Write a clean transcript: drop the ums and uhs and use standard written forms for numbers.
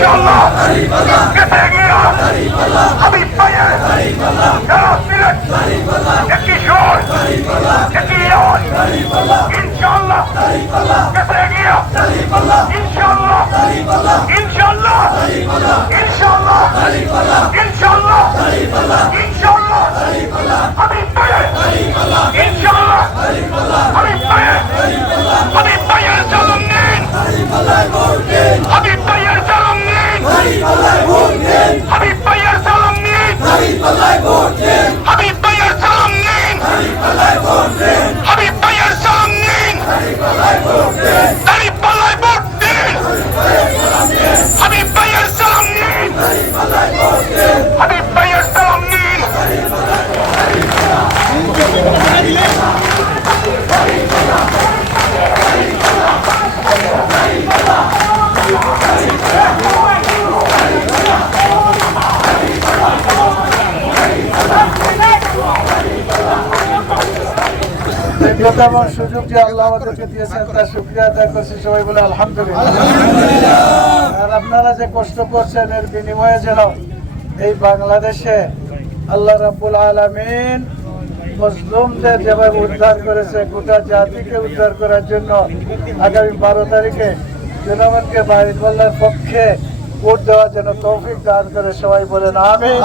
ইনশাআল্লাহ কেটে গিয়া হাবিব ভাইয়ের যারা সিলেট একটি সুর একটি আওয়াজ ইনশাআল্লাহ কেটে গিয়া ইনশাআল্লাহ ইনশাআল্লাহ ইনশাআল্লাহ ইনশাআল্লাহ ইনশাআল্লাহ হাবিব ভাইয়ের ইনশাআল্লাহ হাবিব ভাইয়ের সালাম নিন হাবিব ভাইয়ের সালাম নিন হাবিব ভাইয়ের সালাম নিন হাবিব ভাইয়ের সালাম নিন হাবিব ভাইয়ের সালাম নিন দাঁড়িপাল্লায় ভোট দিন হাবিব ভাইয়ের সালাম নিন হাবিব ভাইয়ের সালাম নিন এবং সুযোগ যে আল্লাহ আমাদেরকে দিয়েছেন তার শুকরিয়া আদায় করছি সবাই বলে আলহামদুলিল্লাহ। আর আপনারা যে কষ্ট করছেন এর বিনিময়ে যেন এই বাংলাদেশে আল্লাহ রাব্বুল আলামিন মুসলিমদের যেভাবে উদ্ধার করেছে গোটা জাতিকে উদ্ধার করার জন্য আগামী 12 তারিখে জনগণকে বাইতুল্লাহর পক্ষে ভোট দেওয়ার জন্য তৌফিক দান করে সবাই বলেন আমিন।